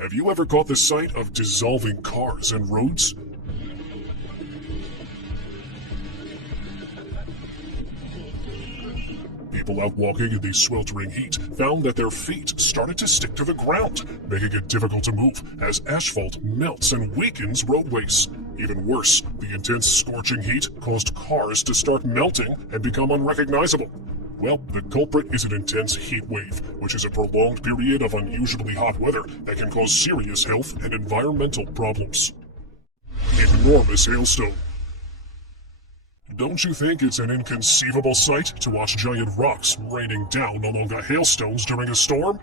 Have you ever caught the sight of dissolving cars and roads? People out walking in the sweltering heat found that their feet started to stick to the ground, making it difficult to move as asphalt melts and weakens roadways. Even worse, the intense scorching heat caused cars to start melting and become unrecognizable. Well, the culprit is an intense heat wave, which is a prolonged period of unusually hot weather that can cause serious health and environmental problems. Enormous hailstone. Don't you think it's an inconceivable sight to watch giant rocks raining down along the hailstones during a storm?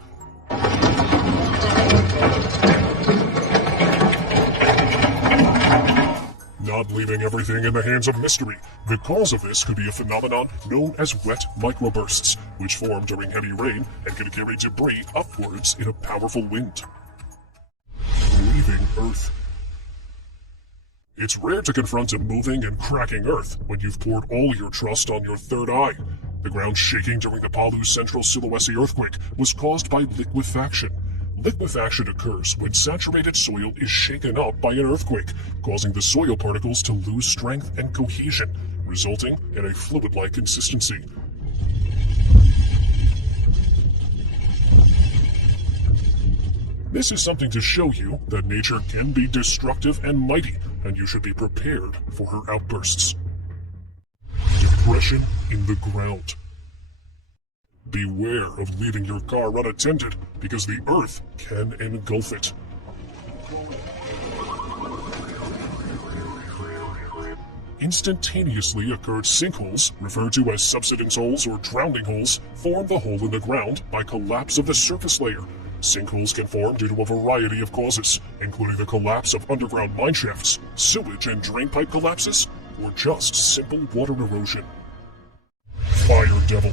Not leaving everything in the hands of mystery, the cause of this could be a phenomenon known as wet microbursts, which form during heavy rain and can carry debris upwards in a powerful wind. Leaving Earth. It's rare to confront a moving and cracking Earth when you've poured all your trust on your third eye. The ground shaking during the Palu Central Sulawesi earthquake was caused by liquefaction. Liquefaction occurs when saturated soil is shaken up by an earthquake, causing the soil particles to lose strength and cohesion, resulting in a fluid-like consistency. This is something to show you that nature can be destructive and mighty, and you should be prepared for her outbursts. Depression in the ground. Beware of leaving your car unattended, because the earth can engulf it. Instantaneously occurred sinkholes, referred to as subsidence holes or drowning holes, form the hole in the ground by collapse of the surface layer. Sinkholes can form due to a variety of causes, including the collapse of underground mine shafts, sewage and drain pipe collapses, or just simple water erosion. Fire Devil.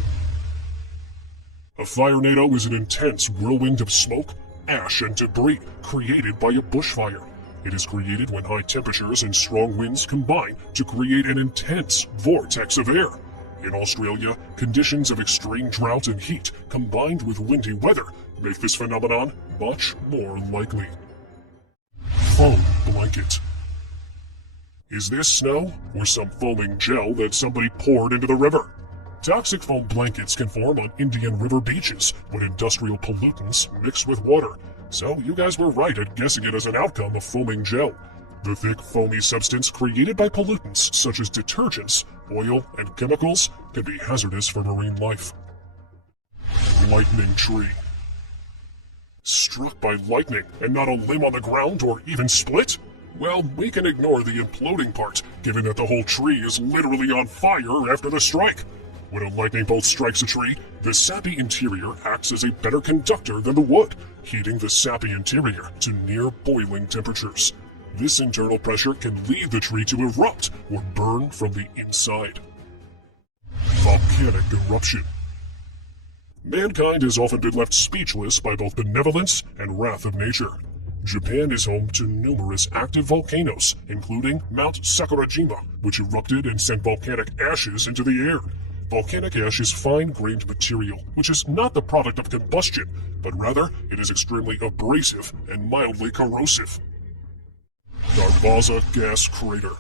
A firenado is an intense whirlwind of smoke, ash, and debris created by a bushfire. It is created when high temperatures and strong winds combine to create an intense vortex of air. In Australia, conditions of extreme drought and heat combined with windy weather make this phenomenon much more likely. Foam blanket. Is this snow or some foaming gel that somebody poured into the river? Toxic foam blankets can form on Indian River beaches when industrial pollutants mix with water. So you guys were right at guessing it as an outcome of foaming gel. The thick, foamy substance created by pollutants such as detergents, oil, and chemicals can be hazardous for marine life. Lightning tree. Struck by lightning and not a limb on the ground or even split? Well, we can ignore the imploding part, given that the whole tree is literally on fire after the strike. When a lightning bolt strikes a tree, the sappy interior acts as a better conductor than the wood, heating the sappy interior to near boiling temperatures. This internal pressure can lead the tree to erupt or burn from the inside. Volcanic eruption. Mankind has often been left speechless by both benevolence and wrath of nature. Japan is home to numerous active volcanoes, including Mount Sakurajima, which erupted and sent volcanic ashes into the air. Volcanic ash is fine-grained material, which is not the product of combustion, but rather it is extremely abrasive and mildly corrosive. Darvaza Gas Crater.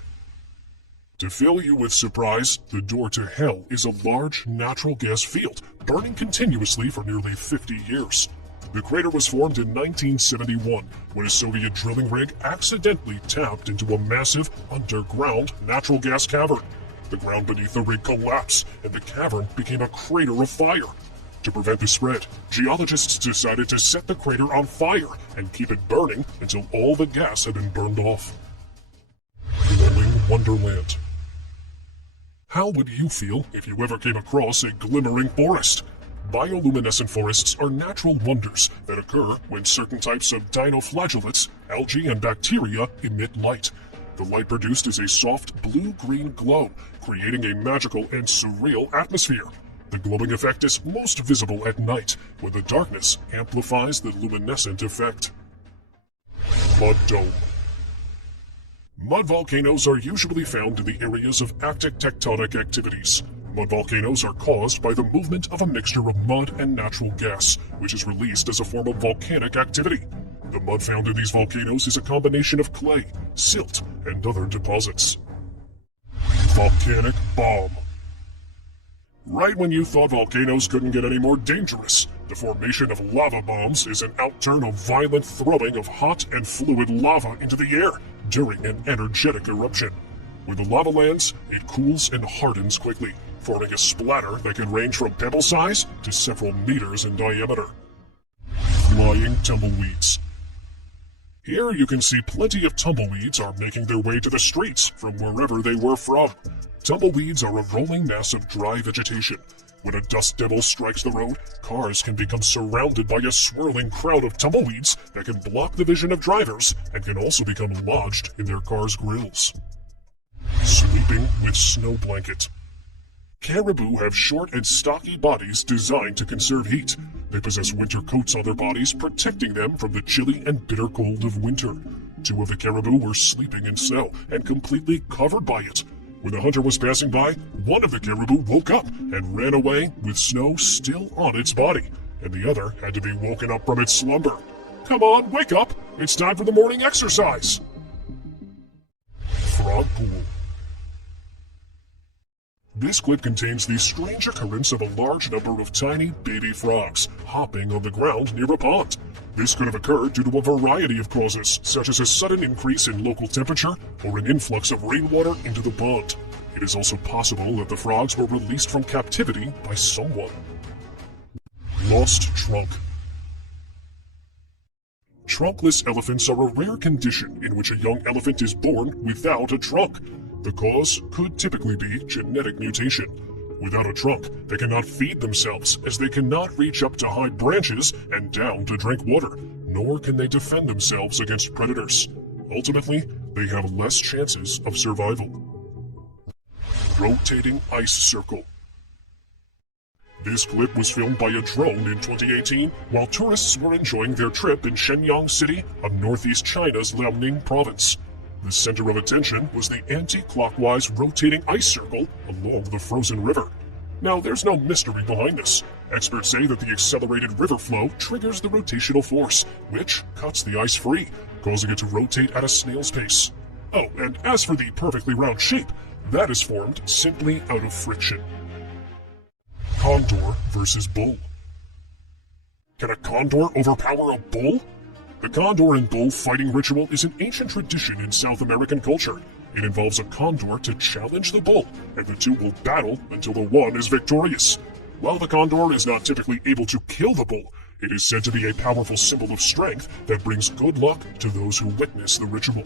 To fill you with surprise, the door to hell is a large natural gas field, burning continuously for nearly 50 years. The crater was formed in 1971, when a Soviet drilling rig accidentally tapped into a massive underground natural gas cavern. The ground beneath the rig collapsed, and the cavern became a crater of fire. To prevent the spread, geologists decided to set the crater on fire and keep it burning until all the gas had been burned off. Glowing Wonderland. How would you feel if you ever came across a glimmering forest? Bioluminescent forests are natural wonders that occur when certain types of dinoflagellates, algae, and bacteria emit light. The light produced is a soft blue-green glow, creating a magical and surreal atmosphere. The glowing effect is most visible at night, when the darkness amplifies the luminescent effect. Mud Dome. Mud volcanoes are usually found in the areas of active tectonic activities. Mud volcanoes are caused by the movement of a mixture of mud and natural gas, which is released as a form of volcanic activity. The mud found in these volcanoes is a combination of clay, silt, and other deposits. Volcanic bomb. Right when you thought volcanoes couldn't get any more dangerous, the formation of lava bombs is an outturn of violent throwing of hot and fluid lava into the air during an energetic eruption. When the lava lands, it cools and hardens quickly, forming a splatter that can range from pebble size to several meters in diameter. Flying tumbleweeds. Here you can see plenty of tumbleweeds are making their way to the streets from wherever they were from. Tumbleweeds are a rolling mass of dry vegetation. When a dust devil strikes the road, cars can become surrounded by a swirling crowd of tumbleweeds that can block the vision of drivers and can also become lodged in their cars' grills. Sleeping with snow blanket. Caribou have short and stocky bodies designed to conserve heat. They possess winter coats on their bodies, protecting them from the chilly and bitter cold of winter. 2 of the caribou were sleeping in snow and completely covered by it. When the hunter was passing by, one of the caribou woke up and ran away with snow still on its body, and the other had to be woken up from its slumber. Come on, wake up! It's time for the morning exercise! Frog pool. This clip contains the strange occurrence of a large number of tiny baby frogs hopping on the ground near a pond. This could have occurred due to a variety of causes, such as a sudden increase in local temperature or an influx of rainwater into the pond. It is also possible that the frogs were released from captivity by someone. Lost trunk. Trunkless elephants are a rare condition in which a young elephant is born without a trunk. The cause could typically be genetic mutation. Without a trunk, they cannot feed themselves as they cannot reach up to high branches and down to drink water, nor can they defend themselves against predators. Ultimately, they have less chances of survival. Rotating ice circle. This clip was filmed by a drone in 2018 while tourists were enjoying their trip in Shenyang City of northeast China's Liaoning province. The center of attention was the anti-clockwise rotating ice circle along the frozen river. Now, there's no mystery behind this. Experts say that the accelerated river flow triggers the rotational force, which cuts the ice free, causing it to rotate at a snail's pace. Oh, and as for the perfectly round shape, that is formed simply out of friction. Condor versus bull. Can a condor overpower a bull? The condor and bull fighting ritual is an ancient tradition in South American culture. It involves a condor to challenge the bull, and the two will battle until the one is victorious. While the condor is not typically able to kill the bull, it is said to be a powerful symbol of strength that brings good luck to those who witness the ritual.